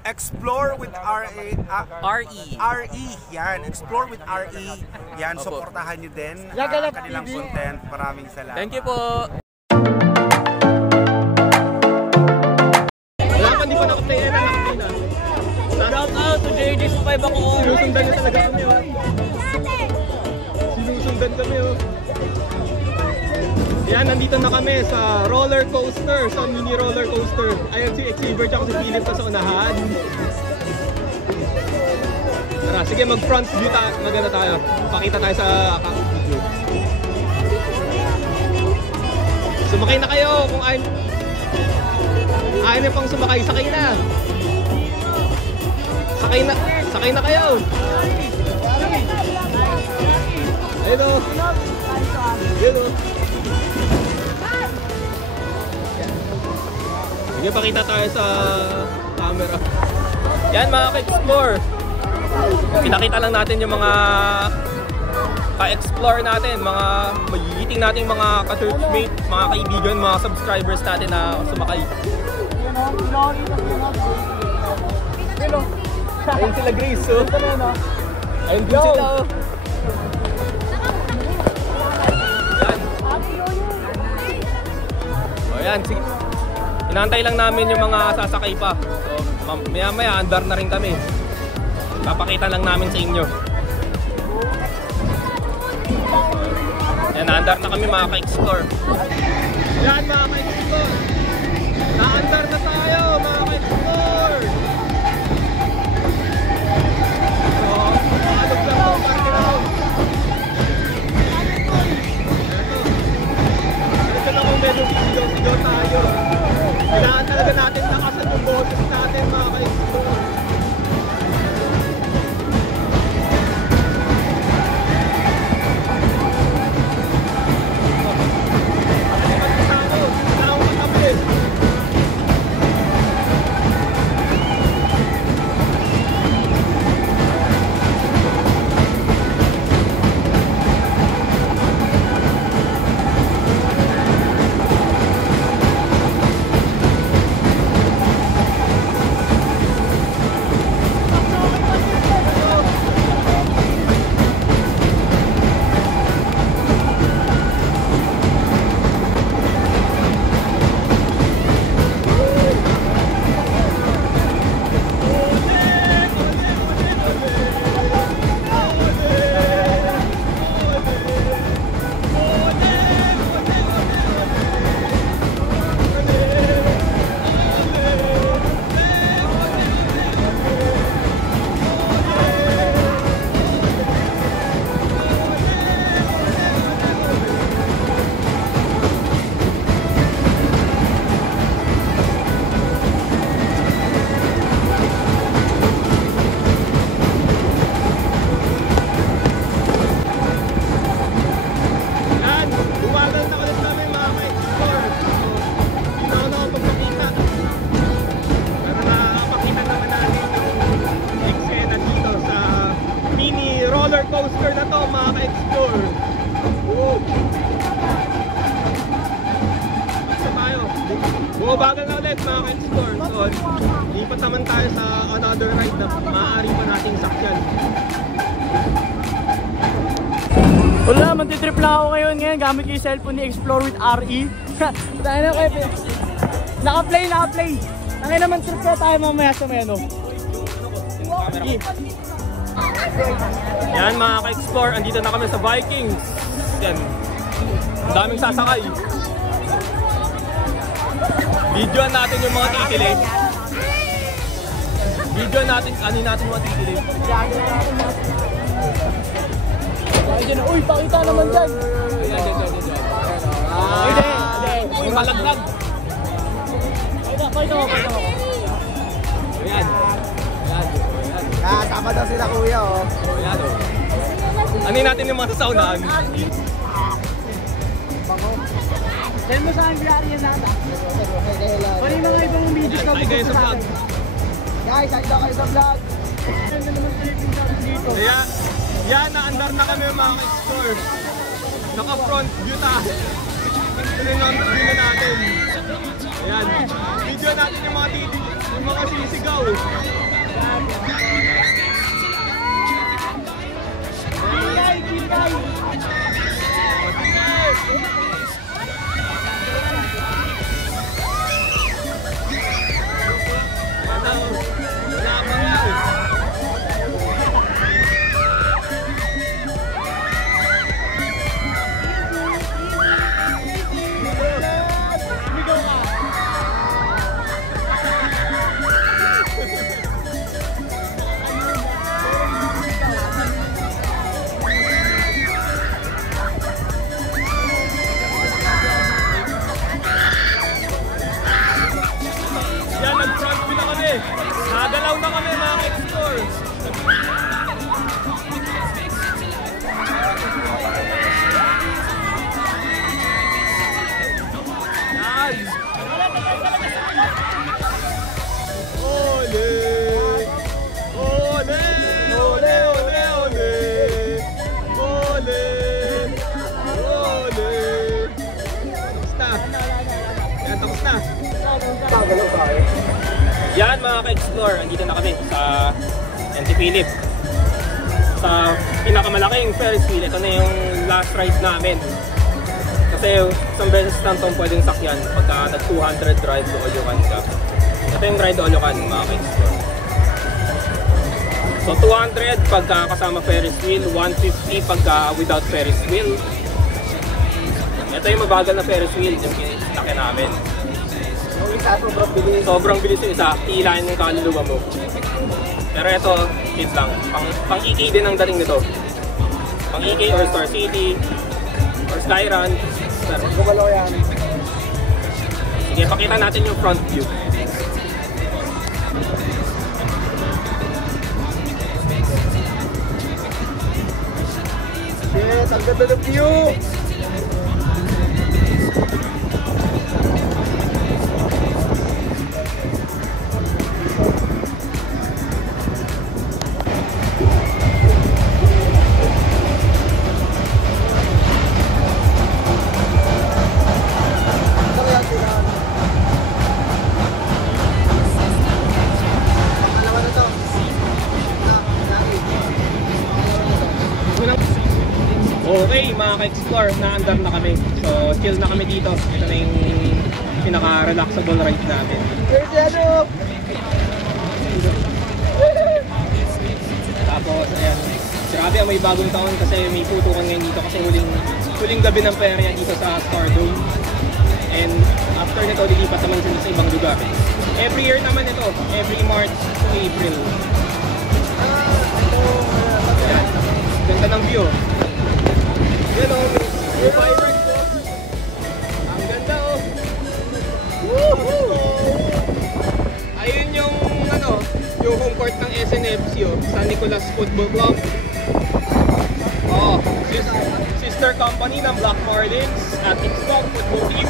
Explore with RE. RE. Yan. Explore with RE. Yan. Supportahan nyo din kanilang content. Maraming salamat. Thank you po. Wala pa, hindi pa nakaplay na. Shout out to JD5 ako. Sinusundan nyo talaga kami. Sinusundan kami. Yan, nandito na kami sa roller coaster, sa mini roller coaster. Ayan si Xavier at si Philip sa unahan. Tara, sige mag-front view tayo, maganda tayo. Pakita tayo sa video. Sumakay na kayo kung ayaw na pang sumakay, sakay na. Sakay na kayo. Ayun o. Ayun o. Sige, pakita tayo sa camera. Yan mga ka-explore. Pinakita lang natin yung mga ka-explore natin, mga magigiting natin mga ka-churchmate, mga kaibigan, mga subscribers natin na sumakay. Ayun sila Grace, oh. Ayun din sila, oh. Yan. O yan, sige. Inaantay lang namin yung mga sasakay pa. So, maya-maya, andar na rin kami. Papakita lang namin sa inyo. Yan, andar na kami mga ka-explore. Yan mga ka-explore. Na-andar na tayo mga ka-explore. So, maalog lang po parking out. Ito na kung medyo sigaw-sigaw tayo. Kailangan talaga natin nakasan yung boses natin mga ka-explore. Coaster na to mga ka-explore. So tayo, bumabagal na ulit mga ka-explore. So, lipat naman tayo sa another ride na maaari pa nating sakyan. Wala, magtitrip lang ako ngayon gamit yung cellphone ni Explore with RE. Tayo na kayo. Naka-play. Tayo naman trip na tayo mamaya sa may ano. Yan mga ka-explore, andito na kami sa Vikings. Yan. Ang daming sasakay. Videoan natin yung mga titilid. Videoan natin, anin natin yung mga titilid. Uy, pakita naman dyan. Dito. Yung malaglag. Pakita mo. Ayan. Tama daw sila kuya, oh. Ayan, oh. Anin natin yung mga sasaunahan. Send mo saan biyari yan natin. Pari mga ibang videos na Ay, sa vlog. Guys, ay daw kayo sa vlog. Yan, naandar na kami mga ka-explore. Naka-front view tayo. Ito rin ang view natin. Ayan. Video natin yung mga titigil. Yung mga sisigaw. Nagalaw na kami mga ka-explore. Nice! Ole! Ole! Ole! Ole! Ole! Ole! Ole! Tapos na. Yan, tapos na. Tagalaw tayo. Yan mga ka-explore, andito na kami sa NT Philip. Sa pinakamalaking Ferris wheel, ito na yung last ride namin. Kasi isang beses lang itong pwedeng sakyan pagka nag-200 ride to all you can ka. Ito yung ride all you can mga ka-explore. So 200 pagka kasama Ferris wheel, 150 pagka without Ferris wheel. Ito yung mabagal na Ferris wheel, yung kinitake namin. Yung isa sobrang bilis. Sobrang bilis yung isa, hilahin yung kaluluwa mo. Pero ito, chill lang. Pang-EK din ang dating nito. Pang-EK or Star City, or Skyrun. Gumalaw yan. Sige, pakita natin yung front view. Shit, ang ganda ng view! Okay mga ka-explore, na-andar na kami. So chill na kami dito. Ito na yung pinaka-relaxable ride namin. Tapos ayan, grabe may bagong taon kasi may putukan ngayon dito kasi huling gabi ng perya dito sa Stardome. And after nito, lilipat naman sila sa ibang lugar. Every year naman ito, every March to April. Ayan, ganda ng view. Yan o, yung fireworks po. Ang ganda o. Ayun yung yung home court ng SNFC o, San Nicolas Football Club. Sister company ng Black Marlins at X-Club Football Team.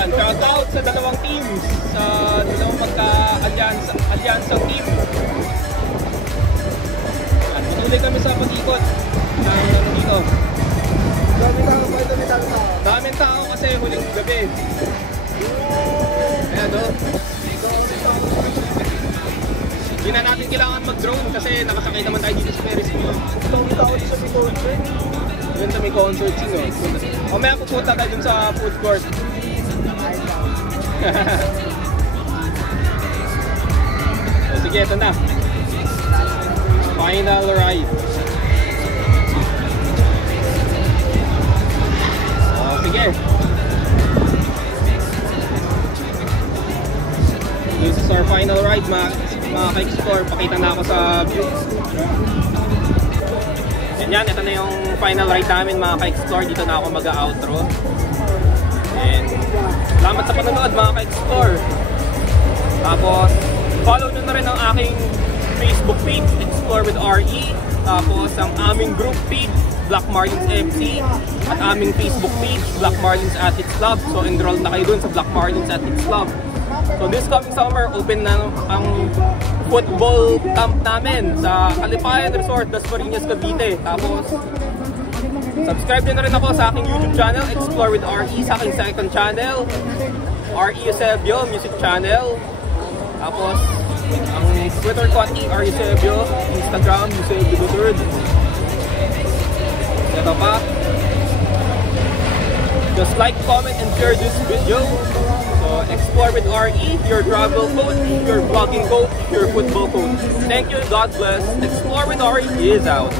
And shout out sa dalawang teams, sa dalawang magka-alyansang team. At patuloy kami sa pag-ikot ng dito. Daming tao kasi huling gabi. Ayan o. Hindi na natin kailangan mag-drone kasi nakasakay naman tayo dito sa Ferris wheel. Daming tao dito sa may concert. Yun sa may concert scene o. Mamaya pupunta tayo dun sa food court. So, sige, ito na. Final ride. Sige. This is our final ride, mga ka-explore. Pakita na ako sa view. Yan, ito na yung final ride namin, mga ka-explore. Dito na ako mag-outro. And salamat sa panonood, mga ka-explore. Tapos follow nyo na rin ang aking Facebook page, Explore with RE. Tapos ang aming group page, Black Marlins FC, at aming Facebook page, Black Marlins Athletics Club. So enroll na kayo dun sa Black Marlins Athletics Club. So this coming summer, open na ang football camp namin sa Calipayan Resort, Dasmariñas, Cavite. Tapos subscribe nyo na rin ako sa aking YouTube channel, Explore with RE, sa aking second channel, RE Eusebio Music Channel. Tapos, ang Twitter ko at ER Eusebio, Instagram, Eusebio the Third. Ito pa. Just like, comment, and share this video. So, Explore with RE, your travel coach, your vlogging coach, your football coach. Thank you, God bless. Explore with RE is out.